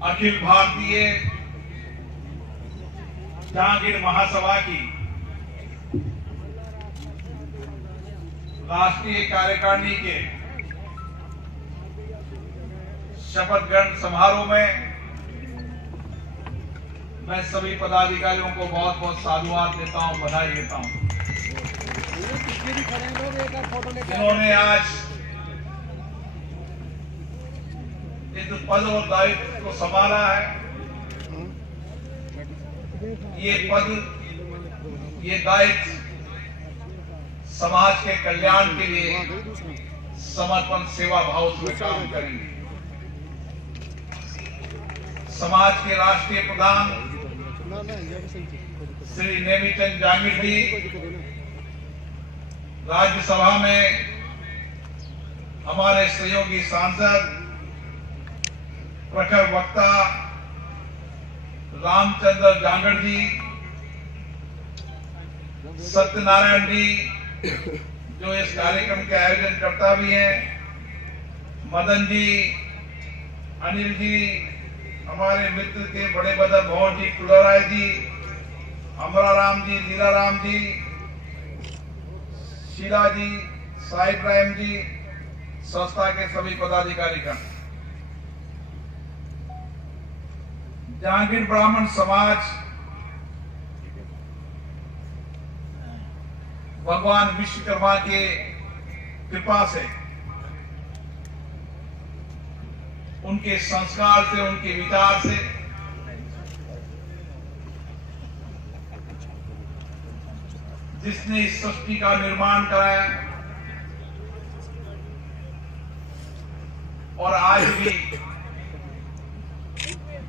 अखिल भारतीय जहांगीर महासभा की राष्ट्रीय कार्यकारिणी के शपथ ग्रहण समारोह में मैं सभी पदाधिकारियों को बहुत बहुत साधुवाद देता हूं, बधाई देता हूं। जिन्होंने आज इस पद और दायित्व को संभाला है, ये पद, ये दायित्व समाज के कल्याण के लिए समर्पण सेवा भाव से काम करेंगे। समाज के राष्ट्रीय प्रधान श्री नेमीचंद जहांगीर जी राज्यसभा में हमारे सहयोगी सांसद प्रखर वक्ता रामचंद्र जांगड़ जी, सत्यनारायण जी जो इस कार्यक्रम के आयोजन करता भी हैं, मदन जी, अनिल जी, हमारे मित्र के बड़े बदर भवन जी, कुलराय जी, अमराराम जी, लीलाराम जी, शीला जी, साई इब्राहिम जी, संस्था के सभी पदाधिकारीगण, जहांगीर ब्राह्मण समाज भगवान विश्वकर्मा के कृपा से, उनके संस्कार से, उनके विचार से जिसने इस सृष्टि का निर्माण कराया और आज भी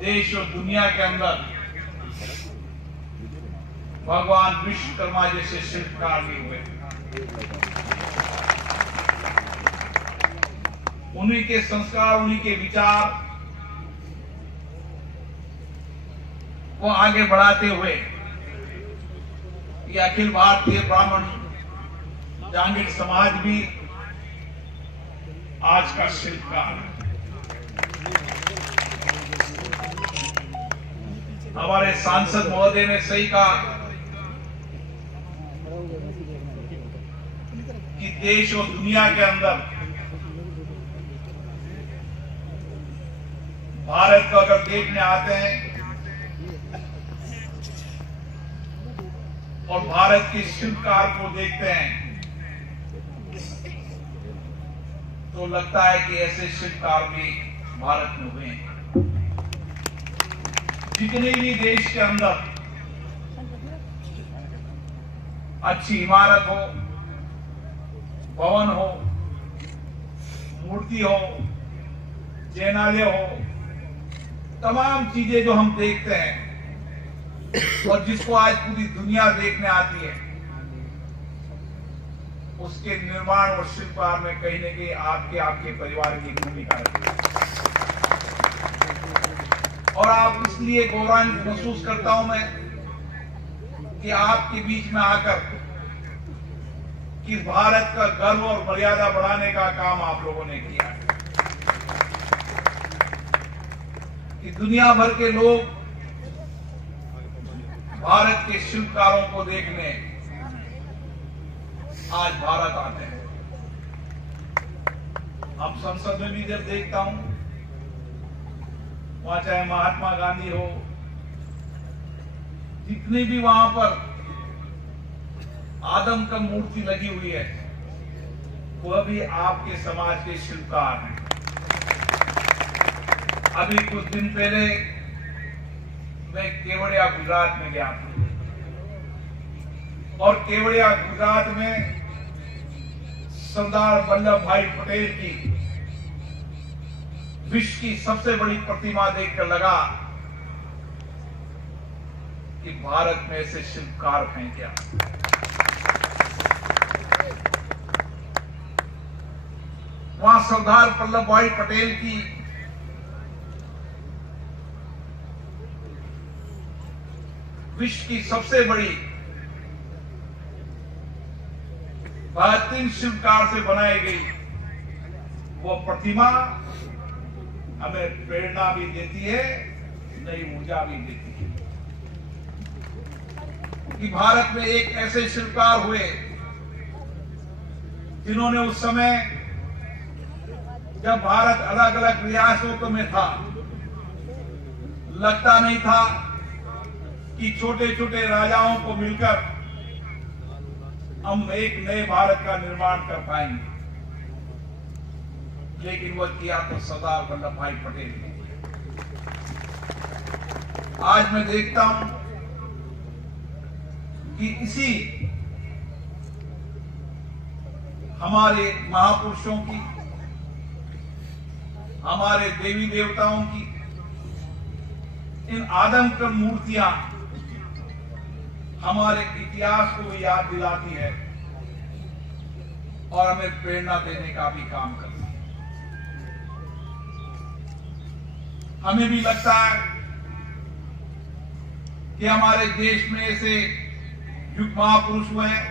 देश और दुनिया के अंदर भगवान विश्वकर्मा जैसे शिल्पकार भी हुए, उन्हीं के संस्कार, उन्हीं के विचार को आगे बढ़ाते हुए ये अखिल भारतीय ब्राह्मण जहांगीर समाज भी आज का शिल्पकार है। हमारे सांसद महोदय ने सही कहा कि देश और दुनिया के अंदर भारत को अगर देखने आते हैं और भारत के शिल्पकार को देखते हैं तो लगता है कि ऐसे शिल्पकार भी भारत में हुए हैं। जितने भी देश के अंदर अच्छी इमारत हो, भवन हो, मूर्ति हो, जैनालय हो, तमाम चीजें जो हम देखते हैं और जिसको आज पूरी दुनिया देखने आती है, उसके निर्माण और शिल्पकार में कहीं न कहीं आपके परिवार की भूमिका है। और आप इसलिए गौरवान्वित महसूस करता हूं मैं कि आपके बीच में आकर कि भारत का गर्व और मर्यादा बढ़ाने का काम आप लोगों ने किया है कि दुनिया भर के लोग भारत के शिल्पकारों को देखने आज भारत आते हैं। अब संसद में भी जब देखता हूं, वहां चाहे महात्मा गांधी हो, जितनी भी वहां पर आदम का मूर्ति लगी हुई है, वह भी आपके समाज के शिल्पकार हैं। अभी कुछ दिन पहले मैं केवड़िया गुजरात में गया था और केवड़िया गुजरात में सरदार वल्लभ भाई पटेल की विश्व की सबसे बड़ी प्रतिमा देखकर लगा कि भारत में ऐसे शिल्पकार हैं क्या। वहां सरदार वल्लभ भाई पटेल की विश्व की सबसे बड़ी बेहतरीन शिल्पकार से बनाई गई वो प्रतिमा हमें प्रेरणा भी देती है, नई ऊर्जा भी देती है। कि भारत में एक ऐसे शिल्पकार हुए जिन्होंने उस समय जब भारत अलग अलग रियासतों में था, लगता नहीं था कि छोटे छोटे राजाओं को मिलकर हम एक नए भारत का निर्माण कर पाएंगे, लेकिन वह किया तो सरदार वल्लभ भाई पटेल ने। आज मैं देखता हूं कि इसी हमारे महापुरुषों की, हमारे देवी देवताओं की इन आदमकद मूर्तियां हमारे इतिहास को भी याद दिलाती है और हमें प्रेरणा देने का भी काम करती है। हमें भी लगता है कि हमारे देश में ऐसे युग महापुरुष हुए हैं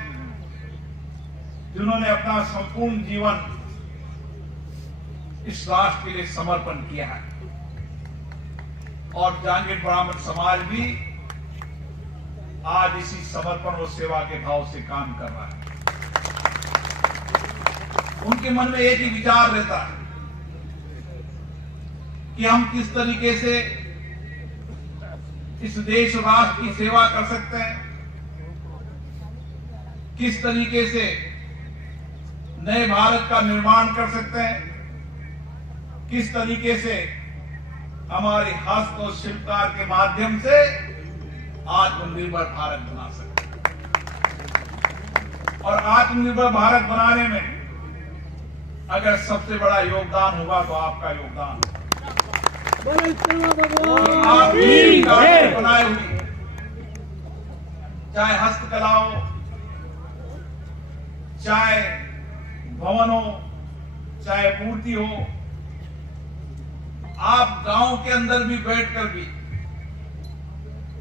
जिन्होंने अपना संपूर्ण जीवन इस राष्ट्र के लिए समर्पण किया है और जांगीर ब्राह्मण समाज भी आज इसी समर्पण और सेवा के भाव से काम कर रहा है। उनके मन में एक ही विचार रहता है कि हम किस तरीके से इस देश राष्ट्र की सेवा कर सकते हैं, किस तरीके से नए भारत का निर्माण कर सकते हैं, किस तरीके से हमारे हस्त और शिल्पकार के माध्यम से आत्मनिर्भर भारत बना सकते हैं। और आत्मनिर्भर भारत बनाने में अगर सबसे बड़ा योगदान होगा तो आपका योगदान, आप बनाए हुए चाहे हस्तकला हो, चाहे भवन हो, चाहे मूर्ति हो, आप गांव के अंदर भी बैठकर भी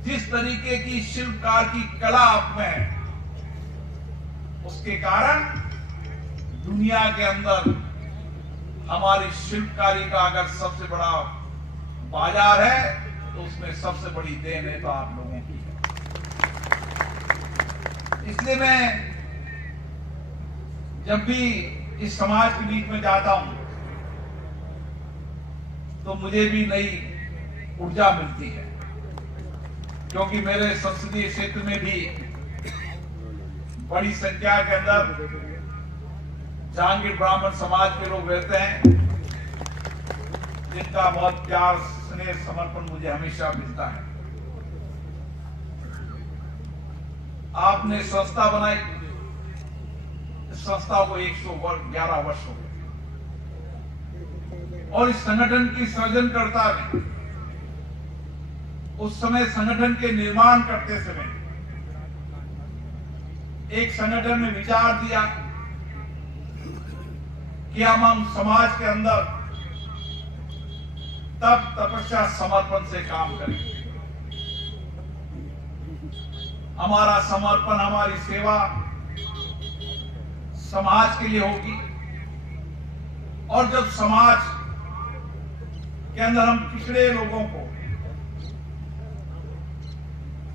जिस तरीके की शिल्पकार की कला आप में है, उसके कारण दुनिया के अंदर हमारी शिल्पकारी का अगर सबसे बड़ा बाजार है तो उसमें सबसे बड़ी देन है तो आप लोगों की है। इसलिए मैं जब भी इस समाज के बीच में जाता हूं तो मुझे भी नई ऊर्जा मिलती है, क्योंकि मेरे संसदीय क्षेत्र में भी बड़ी संख्या के अंदर जांगीर ब्राह्मण समाज के लोग रहते हैं जिनका बहुत प्यार, स्नेह, समर्पण मुझे हमेशा मिलता है। आपने संस्था बनाई, संस्था को 111 वर्ष हो गए और इस संगठन की सृजनकर्ता ने उस समय संगठन के निर्माण करते समय एक संगठन में विचार दिया कि हम समाज के अंदर तप, तपस्या, समर्पण से काम करेंगे। हमारा समर्पण, हमारी सेवा समाज के लिए होगी और जब समाज के अंदर हम पिछड़े लोगों को,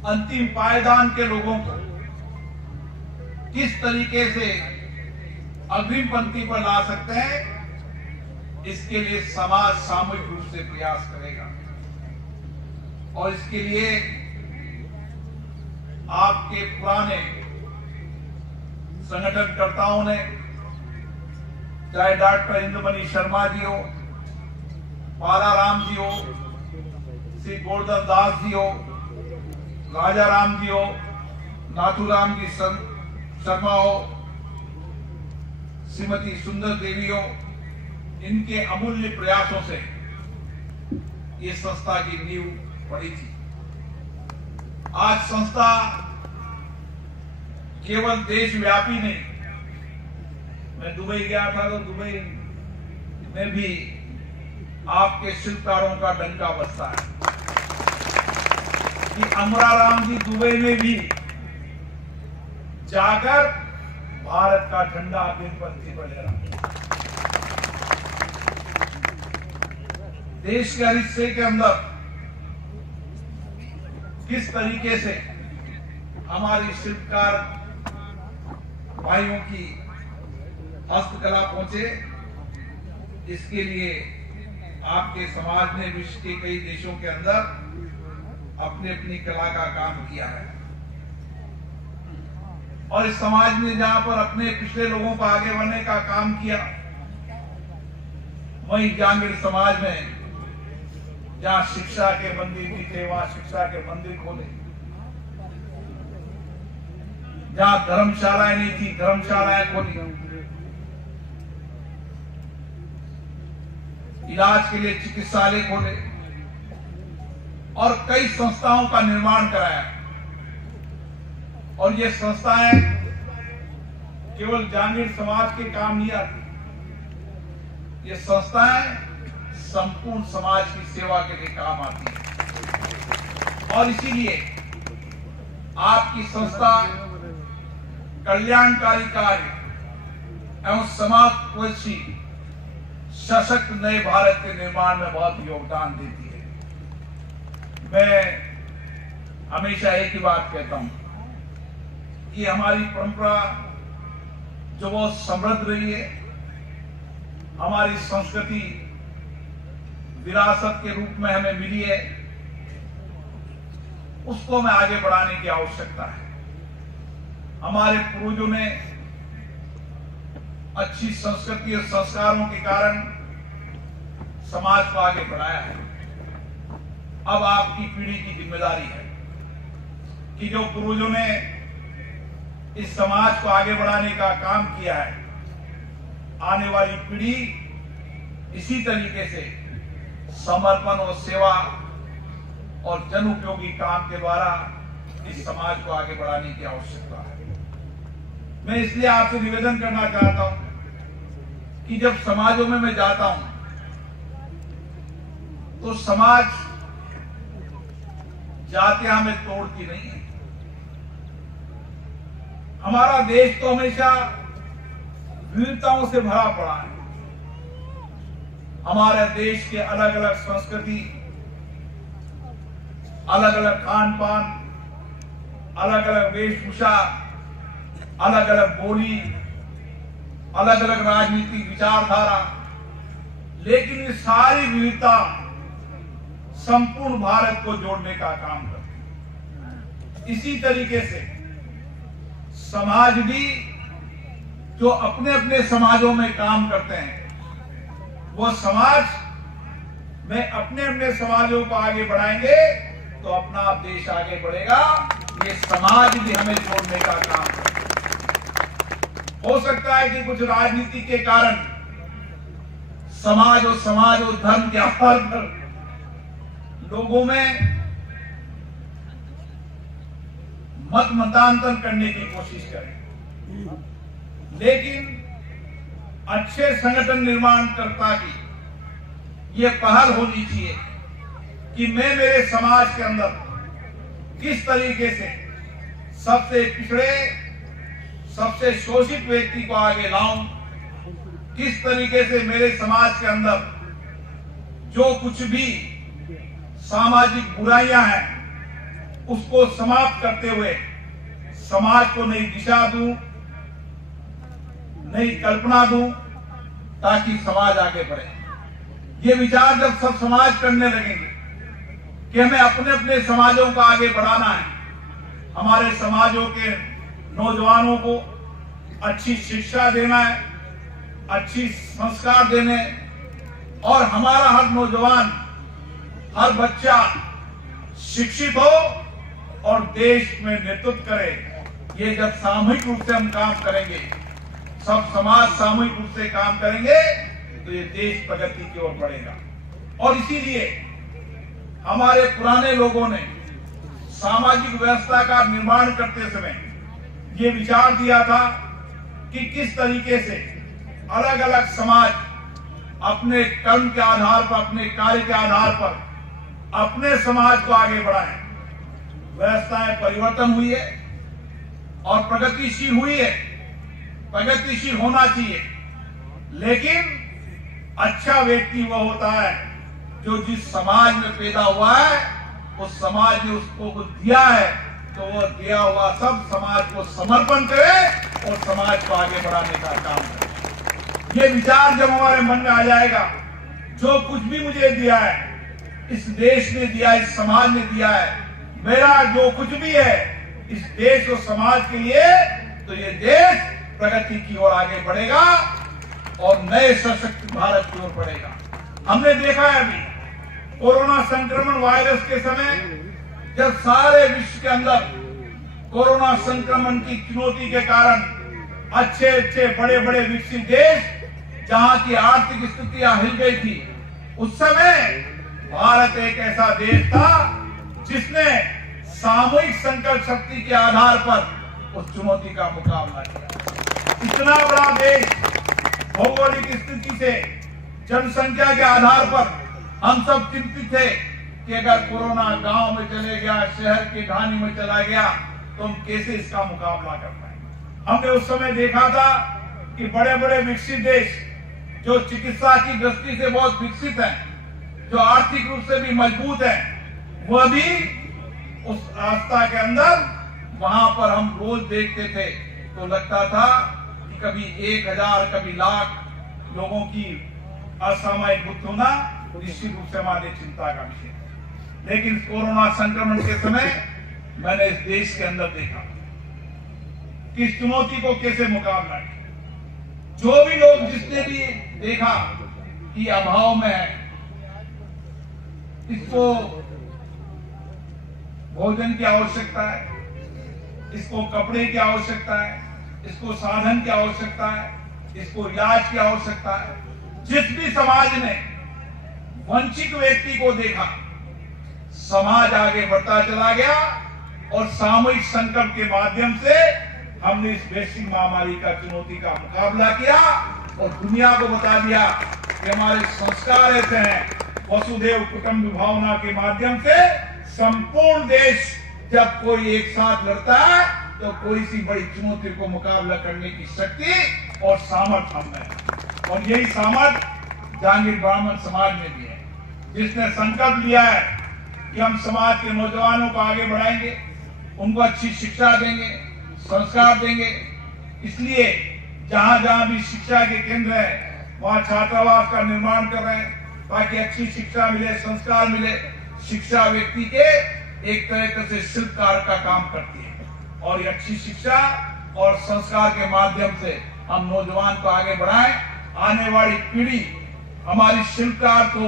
अंतिम पायदान के लोगों को किस तरीके से अग्रिम पंक्ति पर ला सकते हैं, इसके लिए समाज सामूहिक रूप से प्रयास करेगा। और इसके लिए आपके पुराने संगठनकर्ताओं ने, चाहे डॉक्टर इंद्रमणि शर्मा जी हो, पालाराम जी हो, श्री गोवर्धन दास जी हो, राजा राम जी हो, नाथूराम जी शर्मा हो, श्रीमती सुंदर देवी हो, इनके अमूल्य प्रयासों से ये संस्था की नींव पड़ी थी। आज संस्था केवल देशव्यापी नहीं, मैं दुबई गया था तो दुबई में भी आपके शिल्पकारों का डंका बजता है कि अमराराम जी दुबई में भी जाकर भारत का झंडा दिन पंथी पर लहरा। देश के हर हिस्से के अंदर किस तरीके से हमारी शिल्पकार भाइयों की हस्तकला पहुंचे, इसके लिए आपके समाज ने विश्व के कई देशों के अंदर अपनी अपनी कला का काम किया है। और इस समाज ने जहां पर अपने पिछले लोगों को आगे बढ़ने का काम किया, वहीं जहांगीर समाज में जहां शिक्षा के मंदिर भी थे, वहां शिक्षा के मंदिर खोले। जहां धर्मशालाएं नहीं थी, धर्मशालाएं खोली। इलाज के लिए चिकित्सालय खोले और कई संस्थाओं का निर्माण कराया। और ये संस्थाएं केवल जहांगीर समाज के काम नहीं आती, ये संस्थाएं संपूर्ण समाज की सेवा के लिए काम आती है। और इसीलिए आपकी संस्था कल्याणकारी कार्य एवं समाजशी सशक्त नए भारत के निर्माण में बहुत योगदान देती है। मैं हमेशा एक ही बात कहता हूं कि हमारी परंपरा जो बहुत समृद्ध रही है, हमारी संस्कृति विरासत के रूप में हमें मिली है, उसको हमें आगे बढ़ाने की आवश्यकता है। हमारे पूर्वजों ने अच्छी संस्कृति और संस्कारों के कारण समाज को आगे बढ़ाया है। अब आपकी पीढ़ी की जिम्मेदारी है कि जो पूर्वजों ने इस समाज को आगे बढ़ाने का काम किया है, आने वाली पीढ़ी इसी तरीके से समर्पण और सेवा और जन उपयोगी काम के द्वारा इस समाज को आगे बढ़ाने की आवश्यकता है। मैं इसलिए आपसे निवेदन करना चाहता हूं कि जब समाजों में मैं जाता हूं तो समाज जातियां में तोड़ती नहीं है। हमारा देश तो हमेशा विविधताओं से भरा पड़ा है। हमारे देश के अलग अलग संस्कृति, अलग अलग खान पान, अलग अलग वेशभूषा, अलग अलग बोली, अलग अलग राजनीतिक विचारधारा, लेकिन ये सारी विविधता संपूर्ण भारत को जोड़ने का काम करती है। इसी तरीके से समाज भी जो अपने अपने समाजों में काम करते हैं, वो समाज में अपने अपने समाजों को आगे बढ़ाएंगे तो अपना देश आगे बढ़ेगा। ये समाज भी हमें जोड़ने का काम करेगा। हो सकता है कि कुछ राजनीति के कारण समाज और धर्म के आधार पर लोगों में मतांतर करने की कोशिश करें, लेकिन अच्छे संगठन निर्माणकर्ता की यह पहल होनी चाहिए कि मैं मेरे समाज के अंदर किस तरीके से सबसे पिछड़े, सबसे शोषित व्यक्ति को आगे लाऊं, किस तरीके से मेरे समाज के अंदर जो कुछ भी सामाजिक बुराइयां हैं उसको समाप्त करते हुए समाज को नई दिशा दूं, नई कल्पना दूं, ताकि समाज आगे बढ़े। ये विचार जब सब समाज करने लगेंगे कि हमें अपने अपने समाजों को आगे बढ़ाना है, हमारे समाजों के नौजवानों को अच्छी शिक्षा देना है, अच्छी संस्कार देने, और हमारा हर नौजवान, हर बच्चा शिक्षित हो और देश में नेतृत्व करे। ये जब सामूहिक रूप से हम काम करेंगे, सब समाज सामूहिक रूप से काम करेंगे, तो ये देश प्रगति की ओर बढ़ेगा। और इसीलिए हमारे पुराने लोगों ने सामाजिक व्यवस्था का निर्माण करते समय ये विचार दिया था कि किस तरीके से अलग अलग समाज अपने कर्म के आधार पर, अपने कार्य के आधार पर अपने समाज को आगे बढ़ाएं। व्यवस्थाएं परिवर्तन हुई है और प्रगतिशील हुई है, प्रगतिशील होना चाहिए, लेकिन अच्छा व्यक्ति वो होता है जो जिस समाज में पैदा हुआ है उस समाज ने उसको कुछ दिया है तो वो दिया हुआ सब समाज को समर्पण करे और समाज को आगे बढ़ाने का काम करे। ये विचार जब हमारे मन में आ जाएगा, जो कुछ भी मुझे दिया है इस देश ने दिया, इस समाज ने दिया है, मेरा जो कुछ भी है इस देश और समाज के लिए, तो ये देश प्रगति की ओर आगे बढ़ेगा और नए सशक्त भारत की ओर बढ़ेगा। हमने देखा है अभी कोरोना संक्रमण वायरस के समय जब सारे विश्व के अंदर कोरोना संक्रमण की चुनौती के कारण अच्छे बड़े बड़े विकसित देश जहां की आर्थिक स्थितियां हिल गई थी, उस समय भारत एक ऐसा देश था जिसने सामूहिक संकल्प शक्ति के आधार पर उस चुनौती का मुकाबला किया। इतना बड़ा देश भौगोलिक स्थिति से जनसंख्या के आधार पर हम सब चिंतित थे कि अगर कोरोना गांव में चले गया, शहर के ढानी में चला गया तो हम कैसे इसका मुकाबला कर पाएंगे। हमने उस समय देखा था कि बड़े बड़े विकसित देश जो चिकित्सा की दृष्टि से बहुत विकसित हैं, जो आर्थिक रूप से भी मजबूत हैं, वह भी उस रास्ता के अंदर वहां पर हम रोज देखते थे तो लगता था कि कभी 1000 कभी लाख लोगों की असामयिक मृत्यु होना निश्चित रूप से हमारे चिंता का विषय है। लेकिन कोरोना संक्रमण के समय मैंने इस देश के अंदर देखा कि इस चुनौती को कैसे मुकाबला किया। जो भी लोग जिसने भी देखा कि अभाव में है, इसको भोजन की आवश्यकता है, इसको कपड़े की आवश्यकता है, इसको साधन की आवश्यकता है, इसको इलाज की आवश्यकता है, जिस भी समाज ने वंचित व्यक्ति को देखा, समाज आगे बढ़ता चला गया और सामूहिक संकल्प के माध्यम से हमने इस वैश्विक महामारी का चुनौती का मुकाबला किया और दुनिया को बता दिया कि हमारे संस्कार ऐसे हैं। वसुधैव कुटुंब भावना के माध्यम से संपूर्ण देश जब कोई एक साथ लड़ता है तो कोई सी बड़ी चुनौती को मुकाबला करने की शक्ति और सामर्थ्य हम में है। और यही सामर्थ्य जहांगीर ब्राह्मण समाज में भी है, जिसने संकल्प लिया है कि हम समाज के नौजवानों को आगे बढ़ाएंगे, उनको अच्छी शिक्षा देंगे, संस्कार देंगे। इसलिए जहां जहां भी शिक्षा के केंद्र है वहां छात्रावास का निर्माण कर रहे हैं ताकि अच्छी शिक्षा मिले, संस्कार मिले। शिक्षा व्यक्ति के एक तरह से शिल्पकार का काम करती है और ये अच्छी शिक्षा और संस्कार के माध्यम से हम नौजवान को आगे बढ़ाएं, आने वाली पीढ़ी हमारी शिल्पकार को।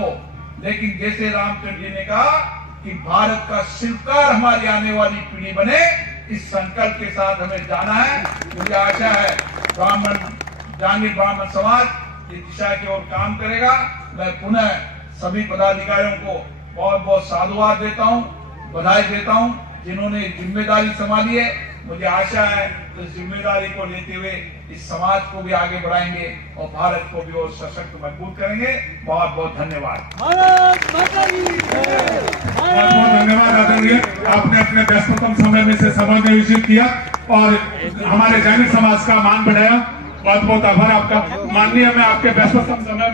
लेकिन जैसे रामचंद्र जी ने कहा कि भारत का शिल्पकार हमारी आने वाली पीढ़ी बने, इस संकल्प के साथ हमें जाना है। मुझे आशा है जहांगीर ब्राह्मण समाज इस दिशा की ओर काम करेगा। मैं पुनः सभी पदाधिकारियों को बहुत बहुत साधुवाद देता हूं, बधाई देता हूं जिन्होंने जिम्मेदारी संभाली है। मुझे आशा है तो इस जिम्मेदारी को लेते हुए इस समाज को भी आगे बढ़ाएंगे और भारत को भी और सशक्त मजबूत करेंगे। बहुत बहुत धन्यवाद। बहुत बहुत धन्यवाद आदरणीय, आपने अपने व्यस्ततम समय में से समय नियोजित किया और हमारे जैनिक समाज का मान बढ़ाया। बहुत बहुत आभार आपका। माननीय, मैं आपके व्यस्ततम समय